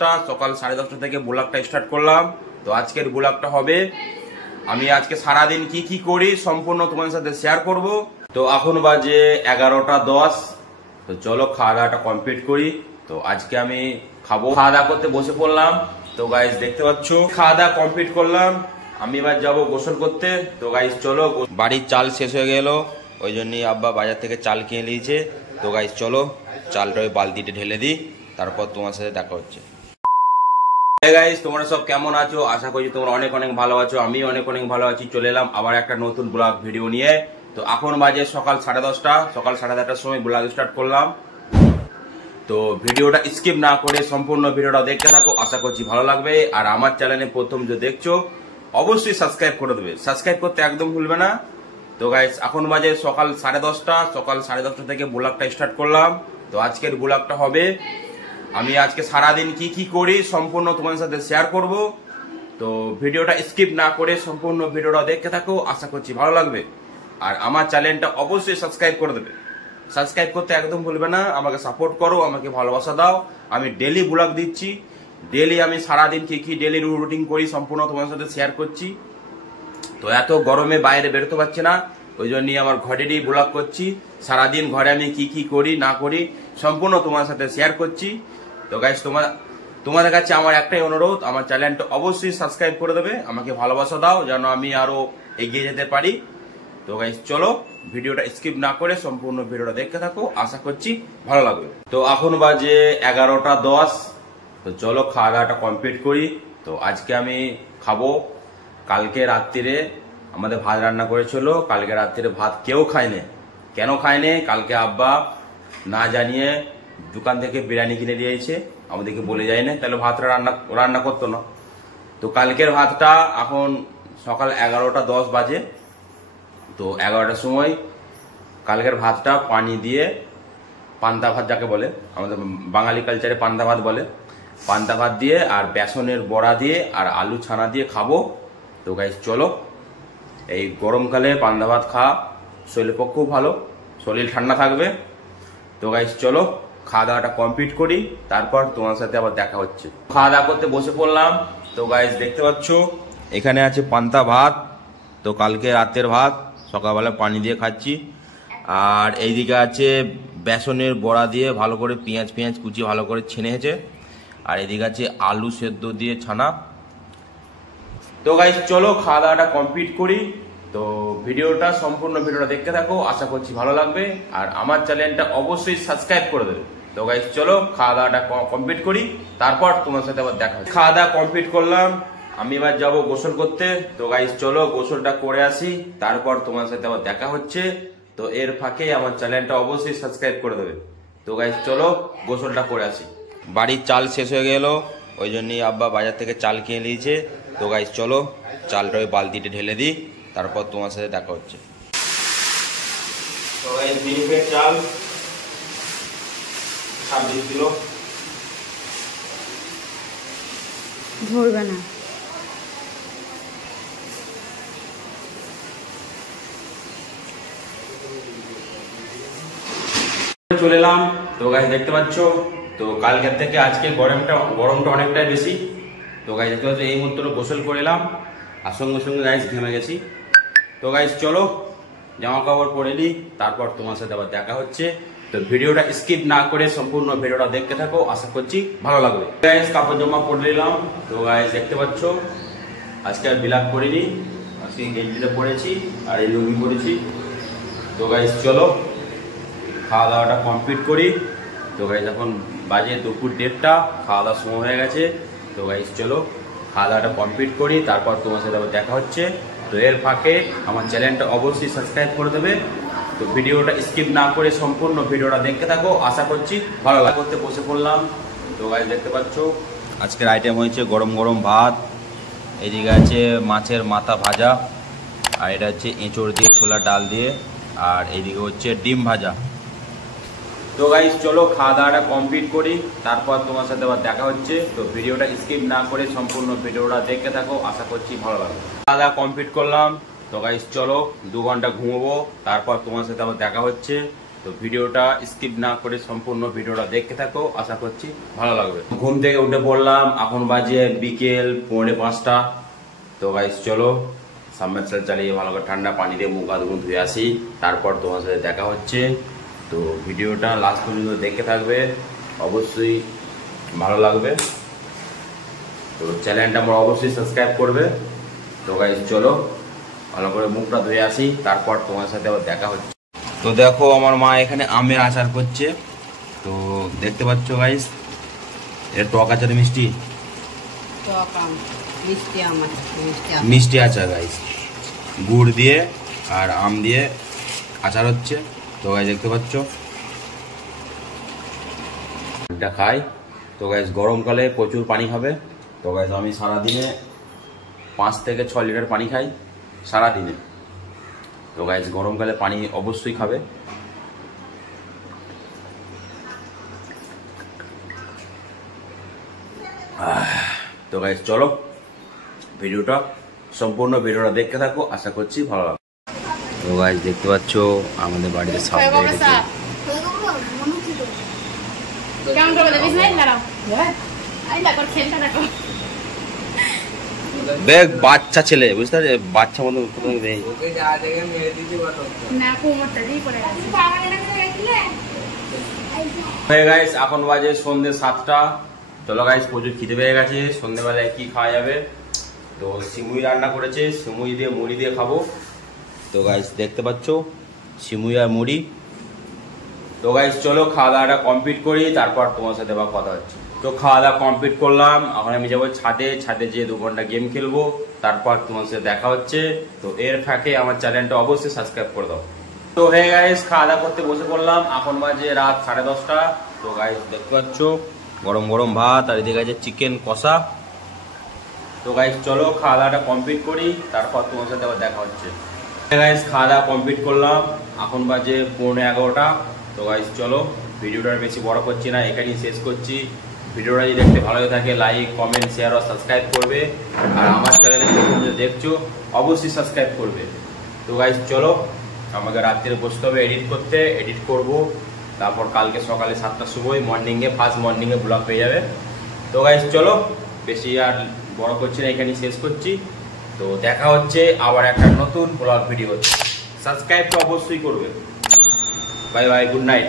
10টা সকাল 10:30 থেকে ব্লগটা স্টার্ট করলাম। তো আজকের ব্লগটা হবে আমি আজকে সারাদিন কি কি করি সম্পূর্ণ তোমাদের সাথে শেয়ার করব। তো এখন বাজে 11টা 10। তো চলো খাওয়া দাওয়াটা কমপ্লিট করি। তো আজকে আমি খাবো, খাওয়া দাওয়া করতে বসে পড়লাম। তো গাইস দেখতে পাচ্ছ খাওয়া দাওয়া কমপ্লিট করলাম, আমি এবার যাবো গোসল করতে। তো গাইস চলো, বাড়ির চাল শেষ হয়ে গেল, ওই জন্যই আব্বা বাজার থেকে চাল কিনে নিয়েছে। তো গাইস চলো চালটা ওই বালতিতে ঢেলে দিই, তারপর তোমার সাথে দেখা হচ্ছে। গাইস তোমরা সব কেমন আছো? আশা করি তোমরা অনেক অনেক ভালো আছো, আমি অনেক অনেক ভালো আছি। চলে এলাম আবার একটা নতুন ব্লগ ভিডিও নিয়ে। তো এখন বাজে সকাল 10:30, সকাল 11:30টার সময় ব্লগ স্টার্ট করলাম। তো ভিডিওটা স্কিপ না করে সম্পূর্ণ ভিডিওটা দেখতে থাকো, আশা করছি ভালো লাগবে। আর আমার চ্যানেলে প্রথম যে দেখছো অবশ্যই সাবস্ক্রাইব করে দেবে, সাবস্ক্রাইব করতে একদম ভুলবে না। তো গাইস এখন বাজে সকাল 10:30, সকাল 10:30 থেকে ব্লগটা স্টার্ট করলাম। তো আজকের ব্লগটা হবে আমি আজকে সারাদিন কি কি করি সম্পূর্ণ তোমাদের সাথে শেয়ার করব। তো ভিডিওটা স্কিপ না করে সম্পূর্ণ ভিডিওটা দেখতে থাকো, আশা করছি ভালো লাগবে। আর আমার চ্যানেলটা অবশ্যই সাবস্ক্রাইব করে দেবে, সাবস্ক্রাইব করতে একদম ভুলবে না। আমাকে সাপোর্ট করো, আমাকে ভালোবাসা দাও। আমি ডেলি ব্লগ দিচ্ছি, ডেলি আমি সারাদিন কি কি ডেলি রুটিন করি সম্পূর্ণ তোমাদের সাথে শেয়ার করছি। তো এত গরমে বাইরে বেরোতে পারছি না, ওই জন্যই আমার ঘরেরই ব্লগ করছি। সারাদিন ঘরে আমি কি কি করি না করি সম্পূর্ণ তোমার সাথে শেয়ার করছি। তো গাইস তোমাদের কাছে আমার একটাই অনুরোধ, আমার চ্যানেলটা অবশ্যই সাবস্ক্রাইব করে দেবে, আমাকে ভালোবাসা দাও যেন আমি আরো এগিয়ে যেতে পারি। তো গাইস চলো ভিডিওটা স্কিপ না করে সম্পূর্ণ ভিডিওটা দেখতে থাকো, আশা করছি ভালো লাগবে। তো এখন বাজে 11টা 10। তো চলো খাওয়া দাওয়াটা কমপ্লিট করি। তো আজকে আমি খাবো, কালকে রাত্রিরে আমাদের ভাত রান্না করেছিল, কালকে রাত্রিরে ভাত কেউ খায়নি। কেন খায়নি? কালকে আব্বা না জানিয়ে দোকান থেকে বিরিয়ানি কিনে দিয়েছে, আমাদেরকে বলে যায় না, তাহলে ভাতটা রান্না করতো না। তো কালকের ভাতটা এখন সকাল 11টা 10 বাজে। তো 11টার সময় কালকের ভাতটা পানি দিয়ে, পান্তা ভাত যাকে বলে আমাদের বাঙালি কালচারে পান্তা ভাত বলে, পান্তা ভাত দিয়ে আর বেসনের বড়া দিয়ে আর আলু ছানা দিয়ে খাবো। তো গাইস চলো, এই গরমকালে পান্তা ভাত খাওয়া শরীরের পক্ষেও ভালো, শরীর ঠান্ডা থাকবে। তো গাইস চলো খাওয়া দাওয়াটা কমপ্লিট করি, তারপর তোমার সাথে আবার দেখা হচ্ছে। খাওয়া দাওয়া করতে বসে পড়লাম। তো গাইস দেখতে পাচ্ছ এখানে আছে পান্তা ভাত, তো কালকে রাতের ভাত সকালবেলা পানি দিয়ে খাচ্ছি। আর এইদিকে আছে বেসনের বড়া দিয়ে ভালো করে পেঁয়াজ কুচি ভালো করে ছেনেছে। আর এদিকে আছে আলু সেদ্ধ দিয়ে ছানা। তো গাইস চলো খাওয়া দাওয়াটা কমপ্লিট করি। তো ভিডিওটা সম্পূর্ণ ভিডিওটা দেখতে থাকো, আশা করছি ভালো লাগবে। আর আমার চ্যানেলটা অবশ্যই সাবস্ক্রাইব করে দেবে। তো গাইস চলো খাওয়া দাওয়াটা কমপ্লিট করি, তারপর তোমার সাথে আবার দেখা হবে। খাওয়া দাওয়া কমপ্লিট করলাম, আমি এবার যাবো গোসল করতে। তো গাইস চলো গোসলটা করে আসি, তারপর তোমার সাথে আবার দেখা হচ্ছে। তো এর ফাঁকে আমার চ্যানেলটা অবশ্যই সাবস্ক্রাইব করে দেবে। তো গাইস চলো গোসলটা করে আসি। বাড়ির চাল শেষ হয়ে গেল, ওই জন্যই আব্বা বাজার থেকে চাল কিনে নিয়েছে। তো গাইস চলো চালটা ওই বালতিতে ঢেলে দিই, তারপর তোমার সাথে দেখা হচ্ছে। তো গাইস মিনিকেট চাল 26 কিলো ধরবে না। চলে এলাম। তো গাইস দেখতে পাচ্ছ, তো কালকের থেকে আজকে গরমটা অনেকটাই বেশি। তো গাইস দেখতে পাচ্ছ এই মুহূর্তে গোসল করে এলাম, আর সঙ্গে সঙ্গে গাইস ঘেমে গেছি। তো গাইস চলো জামা কাপড় পরে নিই, তারপর তোমার সাথে আবার দেখা হচ্ছে। তো ভিডিওটা স্কিপ না করে সম্পূর্ণ ভিডিওটা দেখতে থাকো, আশা করছি ভালো লাগবে। গাইস কাপড় জামা পরে নিলাম। তো গাইস দেখতে পাচ্ছ আজকে আর বিলাক করিনি, আজকে গেঞ্জিটা পরেছি আর এই লুঙ্গি পরেছি। তো গাইস চলো খাওয়া দাওয়াটা কমপ্লিট করি। তো গাইস এখন বাজে দুপুর 1:30, খাওয়া দাওয়ার সময় হয়ে গেছে। তো গাইস চলো খাওয়া দাওয়াটা কমপ্লিট করি, তারপর তোমার সাথে আবার দেখা হচ্ছে। তো এর ফাঁকে আমার চ্যানেলটা অবশ্যই সাবস্ক্রাইব করে দেবে। তো ভিডিওটা স্কিপ না করে সম্পূর্ণ ভিডিওটা দেখতে থাকো, আশা করছি ভালো লাগবে। করতে বসে পড়লাম। তো গাইস দেখতে পাচ্ছ আজকের আইটেম হয়েছে গরম গরম ভাত, এদিকে আছে মাছের মাথা ভাজা, আর এটা হচ্ছে এঁচড় দিয়ে ছোলা ডাল দিয়ে, আর এইদিকে হচ্ছে ডিম ভাজা। তো গাইস চলো খাওয়া দাওয়াটা কমপ্লিট করি, তারপর তোমার সাথে আবার দেখা হচ্ছে। তো ভিডিওটা স্কিপ না করে সম্পূর্ণ ভিডিওটা দেখতে থাকো, আশা করছি ভালো লাগবে। খাওয়া দাওয়া কমপ্লিট করলাম। তো গাইস চলো 2 ঘন্টা ঘুমোবো, তারপর তোমার সাথে আবার দেখা হচ্ছে। তো ভিডিওটা স্কিপ না করে সম্পূর্ণ ভিডিওটা দেখতে থাকো, আশা করছি ভালো লাগবে। ঘুম থেকে উঠে পড়লাম, এখন বাজে বিকেল 4:45। তো গাইস চলো সাবমার্সিবল চালিয়ে ভালো করে ঠান্ডা পানি দিয়ে মুখ হাত ধুয়ে আসি, তারপর তোমার সাথে দেখা হচ্ছে। তো ভিডিওটা লাস্ট পর্যন্ত দেখতে থাকবে, অবশ্যই ভালো লাগবে। তো চ্যানেলটা আমার অবশ্যই সাবস্ক্রাইব করবে। তো গাইস চলো ভালো করে মুখটা ধুয়ে আসি, তারপর তোমার সাথে আবার দেখা হচ্ছে। তো দেখো আমার মা এখানে আমের আচার করছে। তো দেখতে পাচ্ছ গাইস, এর টক আচার মিষ্টি মিষ্টি আচার গাইস, গুড় দিয়ে আর আম দিয়ে আচার হচ্ছে। তো গাইস দেখতে পাচ্ছ এটা খাই। তো গাইস গরমকালে প্রচুর পানি খাবে। তো গাইস আমি সারাদিনে 5 থেকে 6 লিটার পানি খাই সারাদিনে। তো গাইস গরমকালে পানি অবশ্যই খাবে। তো গাইস চলো ভিডিওটা সম্পূর্ণ ভিডিওটা দেখতে থাকো, আশা করছি ভালো লাগবে। তো গাইস দেখতে পাচ্ছ আমাদের বাড়িতে সাপ বেরিয়েছে। দেখ বাচ্চা ছেলে, বুঝতে পারছি বাচ্চা মতো হয়ে গাইস। এখন বাজে সন্ধ্যে 7টা। চলো গাইস প্রচুর খিদে পেয়ে গেছে, সন্ধ্যেবেলায় কি খাওয়া যাবে? তো সিমুই রান্না করেছে, সিমুই দিয়ে মুড়ি দিয়ে খাবো। তো গাইস দেখতে পাচ্ছ সিমুই আর মুড়ি। তো গাইস চলো খাওয়া দাওয়াটা কমপ্লিট করি, তারপর তোমার সাথে আবার কথা হচ্ছে। তো খাওয়া দাওয়া কমপ্লিট করলাম, এখন আমি যাবো ছাদে যেয়ে 2 ঘন্টা গেম খেলবো, তারপর তোমার সাথে দেখা হচ্ছে। তো এর ফাঁকে আমার চ্যানেলটা অবশ্যই সাবস্ক্রাইব করে দাও। তো হে গাইস খাওয়া দাওয়া করতে বসে পড়লাম, এখন বাজে রাত 10:30। তো গাইস দেখতে পাচ্ছ গরম গরম ভাত আর এদিকে আছে চিকেন কষা। তো গাইস চলো খাওয়া দাওয়াটা কমপ্লিট করি, তারপর তোমার সাথে আবার দেখা হচ্ছে। গাইস খাওয়া দাওয়া কমপ্লিট করলাম, এখন বাজে 11:15। তো গাইস চলো ভিডিওটা বেশি বড় করছি না, এখানেই শেষ করছি। ভিডিওটা যদি দেখতে ভালো হয়ে থাকে লাইক কমেন্ট শেয়ার আর সাবস্ক্রাইব করবে, আর আমার চ্যানেলে প্রথম যে দেখছো অবশ্যই সাবস্ক্রাইব করবে। তো গাইস চলো আমাকে রাত্রে বসতে হবে এডিট করতে, এডিট করব, তারপর কালকে সকালে 7টার সময় ফার্স্ট মর্নিংয়ে ব্লগ পেয়ে যাবে। তো গাইস চলো বেশি আর বড় করছি না, এখানেই শেষ করছি। তো দেখা হচ্ছে আবার একটা নতুন ব্লগ ভিডিও। সাবস্ক্রাইব তো অবশ্যই করবে। Bye bye, good night.